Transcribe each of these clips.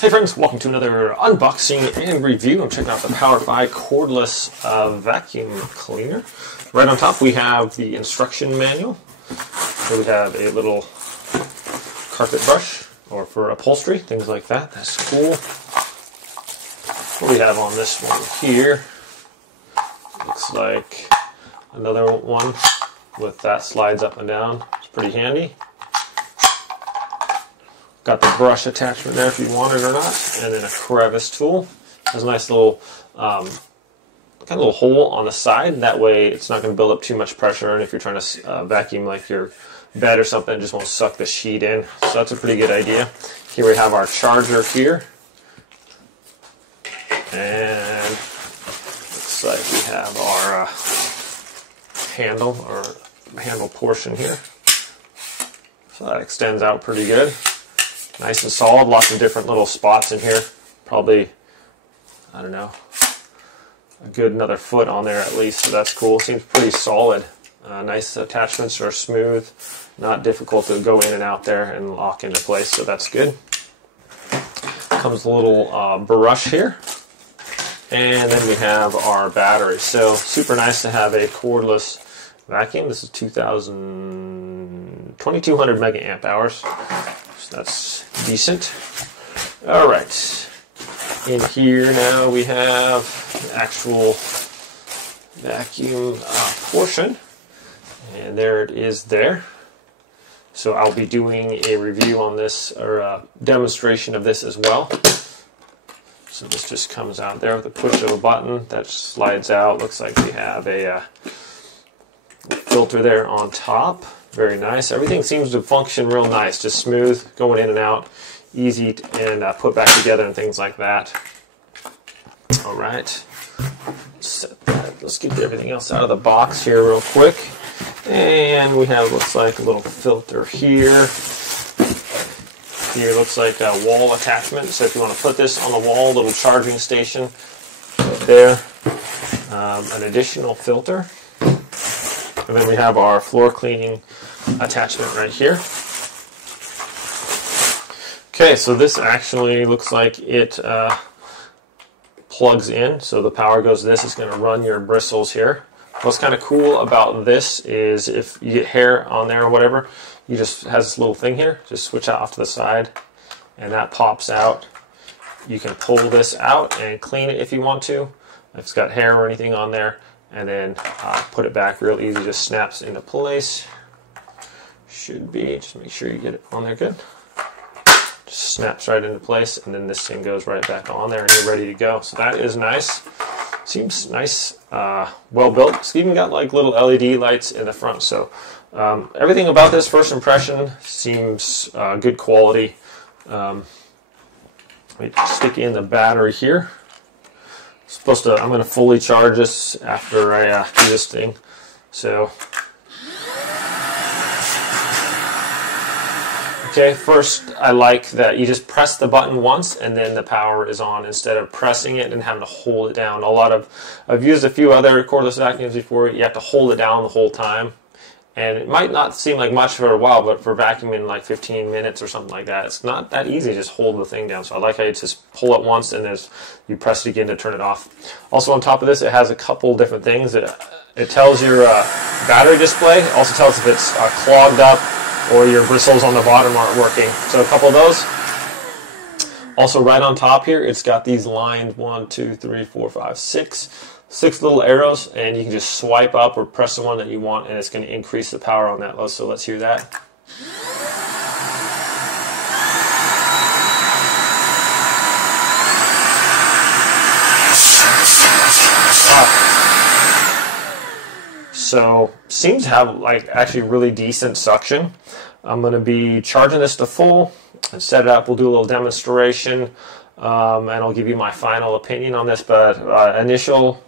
Hey friends, welcome to another unboxing and review. I'm checking out the Powerffy cordless vacuum cleaner. Right on top we have the instruction manual. Here we have a little carpet brush, or for upholstery, things like that. That's cool. What do we have on this one here? Looks like another one with that slides up and down. It's pretty handy. Got the brush attachment there if you want it or not, and then a crevice tool. Has a nice little kind of little hole on the side. That way it's not going to build up too much pressure, and if you're trying to vacuum like your bed or something, it just won't suck the sheet in. So that's a pretty good idea. Here we have our charger here, and looks like we have our handle portion here. So that extends out pretty good. Nice and solid, lots of different little spots in here. Probably, I don't know, a good another foot on there at least, so that's cool. Seems pretty solid. Nice attachments are smooth, not difficult to go in and out there and lock into place, so that's good. Comes a little brush here. And then we have our battery. So super nice to have a cordless vacuum. This is 2200 mega amp hours. So that's decent. All right. In here now we have the actual vacuum portion. And there it is there. So I'll be doing a review on this, or a demonstration of this as well. So this just comes out there with a push of a button that slides out. Looks like we have a filter there on top. Very nice. Everything seems to function real nice, just smooth, going in and out, easy and put back together and things like that. All right, set that. Let's get everything else out of the box here real quick. And we have, looks like a little filter here. Here looks like a wall attachment, so if you want to put this on the wall, little charging station right there. An additional filter. And then we have our floor cleaning attachment right here. Okay, so this actually looks like it plugs in, so the power goes to this. It's going to run your bristles here. What's kind of cool about this is if you get hair on there or whatever, you just has this little thing here. Just switch it off to the side, and that pops out. You can pull this out and clean it if you want to, if it's got hair or anything on there, and then put it back real easy. Just snaps into place. Should be, just make sure you get it on there good. Just snaps right into place, and then this thing goes right back on there, and you're ready to go. So that is nice. Seems nice, well built. It's even got like little LED lights in the front. So everything about this first impression seems good quality. Let me stick in the battery here. I'm going to fully charge this after I do this thing. So, okay, first I like that you just press the button once and then the power is on, instead of pressing it and having to hold it down. I've used a few other cordless vacuums before. You have to hold it down the whole time. And it might not seem like much for a while, but for vacuuming like 15 minutes or something like that, it's not that easy to just hold the thing down. So I like how you just pull it once and then you press it again to turn it off. Also on top of this, it has a couple different things. It tells your battery display. It also tells if it's clogged up or your bristles on the bottom aren't working. So a couple of those. Also right on top here, it's got these lined 6 little arrows, and you can just swipe up or press the one that you want, and it's going to increase the power on that. So let's hear that. So seems to have like actually really decent suction. I'm going to be charging this to full and set it up. We'll do a little demonstration, and I'll give you my final opinion on this, but initial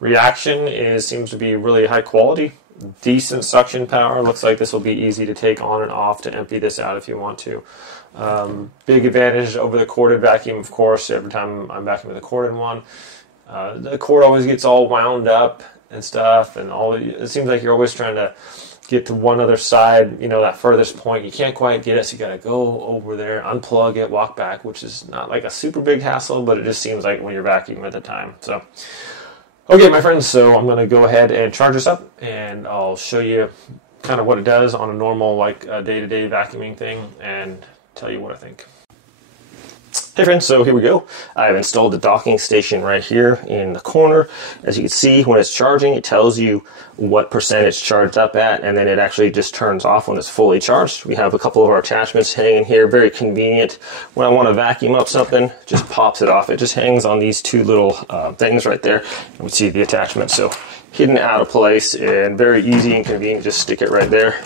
reaction seems to be really high quality, decent suction power. Looks like this will be easy to take on and off to empty this out if you want to. Big advantage over the corded vacuum, of course. Every time I'm vacuuming with a corded one, the cord always gets all wound up and stuff, and it seems like you're always trying to get to one other side, you know, that furthest point. You can't quite get it, so you got to go over there, unplug it, walk back, which is not like a super big hassle, but it just seems like when you're vacuuming at the time. So, okay, my friends, so I'm going to go ahead and charge this up, and I'll show you kind of what it does on a normal, like, day-to-day vacuuming thing, and tell you what I think. Hey friends, so here we go. I've installed the docking station right here in the corner. As you can see, when it's charging, it tells you what percent it's charged up at, and then it actually just turns off when it's fully charged. We have a couple of our attachments hanging here, very convenient. When I want to vacuum up something, just pops it off. It just hangs on these two little things right there, and we see the attachment. So hidden out of place and very easy and convenient. Just stick it right there,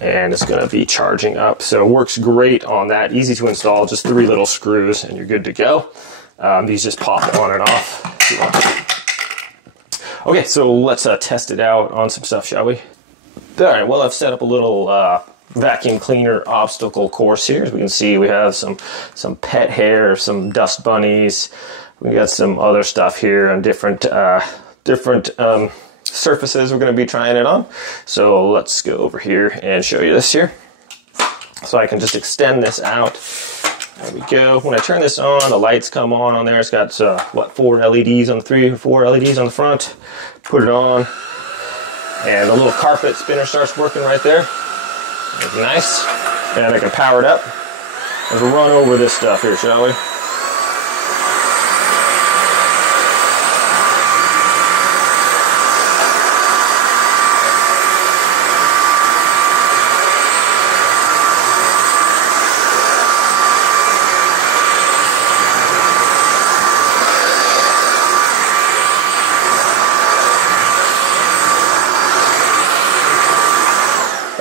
and it's going to be charging up. So it works great on that. Easy to install, just 3 little screws and you're good to go. These just pop on and off. Okay, so let's test it out on some stuff, shall we? All right, well, I've set up a little vacuum cleaner obstacle course here. As we can see, we have some pet hair, some dust bunnies. We got some other stuff here on different surfaces we're going to be trying it on. So let's go over here and show you this here. So I can just extend this out. There we go. When I turn this on, the lights come on there. It's got 4 LEDs on the 3 or 4 LEDs on the front. Put it on, and the little carpet spinner starts working right there. That's nice. And I can power it up. Let's run over this stuff here, shall we?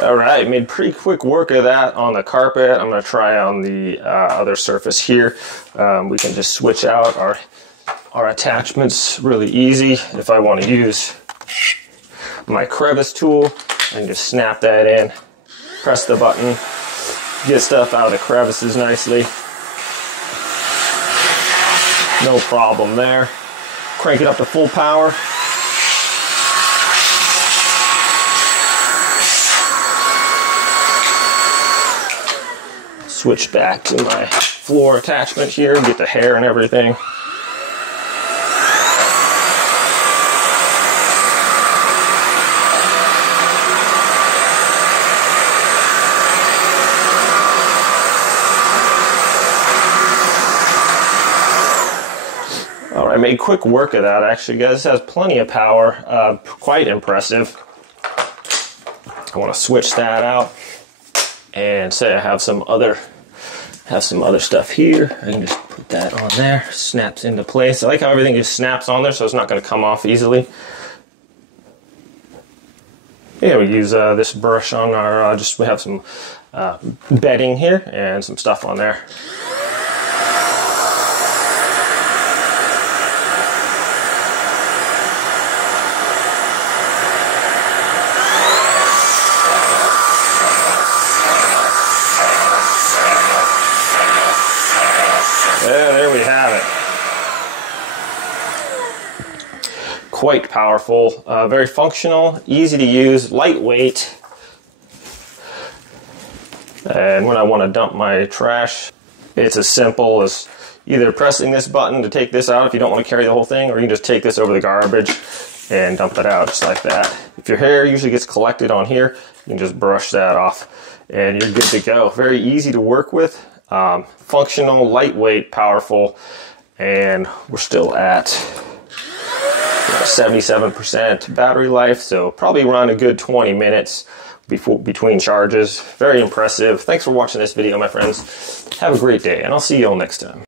All right, made pretty quick work of that on the carpet. I'm going to try on the other surface here. We can just switch out our attachments really easy. If I want to use my crevice tool, I can just snap that in, press the button, get stuff out of the crevices nicely. No problem there. Crank it up to full power. Switch back to my floor attachment here, get the hair and everything. All right, made quick work of that actually, guys. This has plenty of power, quite impressive. I want to switch that out and say I have some other stuff here. I can just put that on there, snaps into place. I like how everything just snaps on there, so it's not going to come off easily. Yeah, we use this brush on our, we have some bedding here and some stuff on there. There we have it. Quite powerful, very functional, easy to use, lightweight. And when I want to dump my trash, it's as simple as either pressing this button to take this out if you don't want to carry the whole thing, or you can just take this over the garbage and dump it out just like that. If your hair usually gets collected on here, you can just brush that off and you're good to go. Very easy to work with. Functional, lightweight, powerful, and we're still at 77% battery life, so probably run a good 20 minutes between charges. Very impressive. Thanks for watching this video, my friends. Have a great day, and I'll see you all next time.